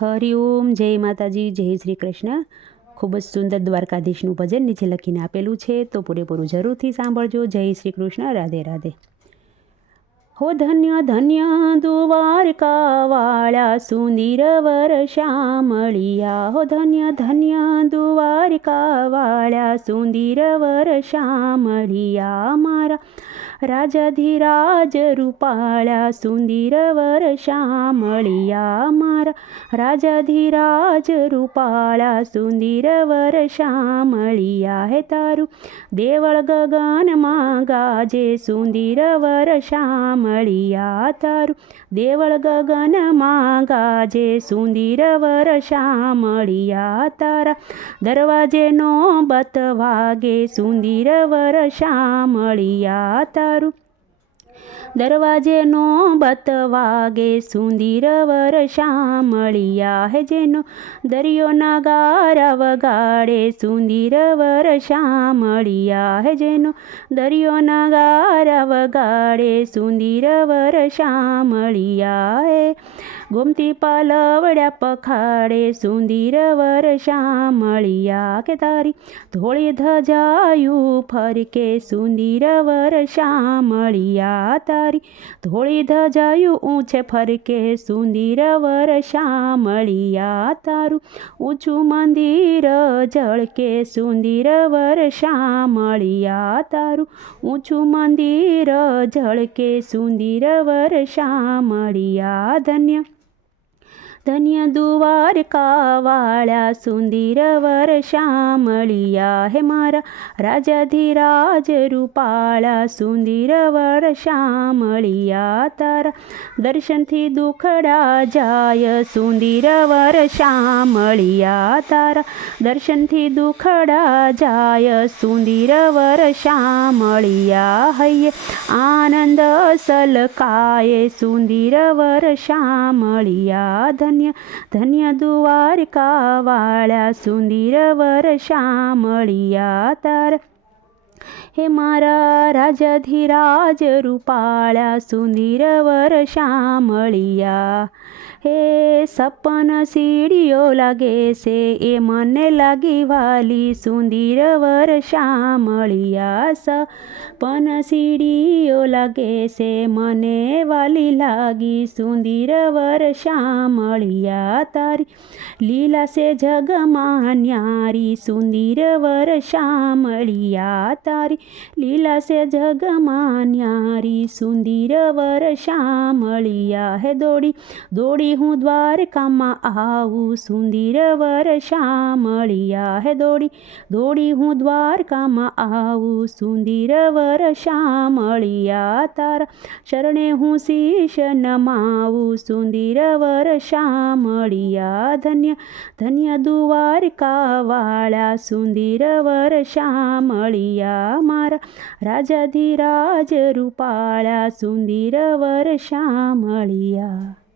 હરિઓમ, જય માતાજી, જય શ્રી કૃષ્ણ. ખૂબ જ સુંદર દ્વારકાધીશનું ભજન નીચે લખીને આપેલું છે, તો પૂરેપૂરું જરૂરથી સાંભળજો. જય શ્રી કૃષ્ણ. રાધે રાધે. હો ધન્ય ધન્ય દ્વારકાવાળા સુંદર વરસામળિયા. હો ધન્ય ધન્ય દ્વારકાવાળા સુંદર વરસામળિયા. મારા રાજાધિરાજ રૂપાળા સુંદર વરસામળિયા. મારા રાજાધિરાજ રૂપાળા સુંદર વરસામળિયા. હે તારું દેવળ ગગનમાં ગાજે સુંદર વરસામળિયા. તારું દેવળ ગગનમાં ગાજે સુંદર વરસામળિયા. તારા દરવાજે નો બતવાગે સુંદર વરસામળિયા. તારું દરવાજે નો બતવાગે સુંદર વરસામળિયા. હે જેનો દરિયો નગારા વગાડે સુંદર વરસામળિયા. હે જેનો દરિયો નગારા વગાડે સુંદર વરસામળિયા. હે ગોમતી પાલવડ્યા પખાડે સુંદર વરસામળિયા. કે તારી ધોળી ધજાયું ફરકે સુંદર વરસામળિયા. તારી ધોળી ધજાયું ઊંચે ફરકે સુંદર વરસામળિયા. તારું ઊંચું મંદિર ઝળકે સુંદર વરસામળિયા. તારું ઊંચું મંદિર ઝળકે સુંદર વરસામળિયા. ધન્ય ધન્ય દ્વારકાવાળા સુંદર વરસામળિયા. હે મારા રાજાધિરાજ રૂપાળા સુંદર વરસામળિયા. તારા દર્શનથી દુખડા જાય સુંદર વરસામળિયા. તારા દર્શનથી દુખડા જાય સુંદર વરસામળિયા. હૈયે આનંદ સલકાય સુંદર વરસામળિયા. ધન્ય ધન્ય દ્વારકાવાળા સુંદર વરસામળિયા. તારા હે મારા રાજાધિરાજ રૂપાળા સુંદર વરસામળિયા. હે સપન સીડીઓ લાગે છે એ મને લાગી વાલી સુંદર વરસામળિયા. સપન સીડીઓ લાગે છે મને વાલી લાગી સુંદર વરસામળિયા. તારી લીલા સે જગમાં ન્યારી સુંદર વરસામળિયા. તારી લીલા સે જગમાં ન્યારી સુંદર વરસામળિયા. હે દોડી દોડી હું દ્વારકામાં આવું સુંદર વરસામળિયા. હે દોડી દોડી હું દ્વારકામાં આવું સુંદર વરસામળિયા. તારા શરણે હું શીશ નમાવું સુંદર વરસામળિયા. ધન્ય ધન્ય દ્વારકાવાળા સુંદર વરસામળિયા. મારા રાજાધિરાજ રૂપાળા સુંદર વરસામળિયા.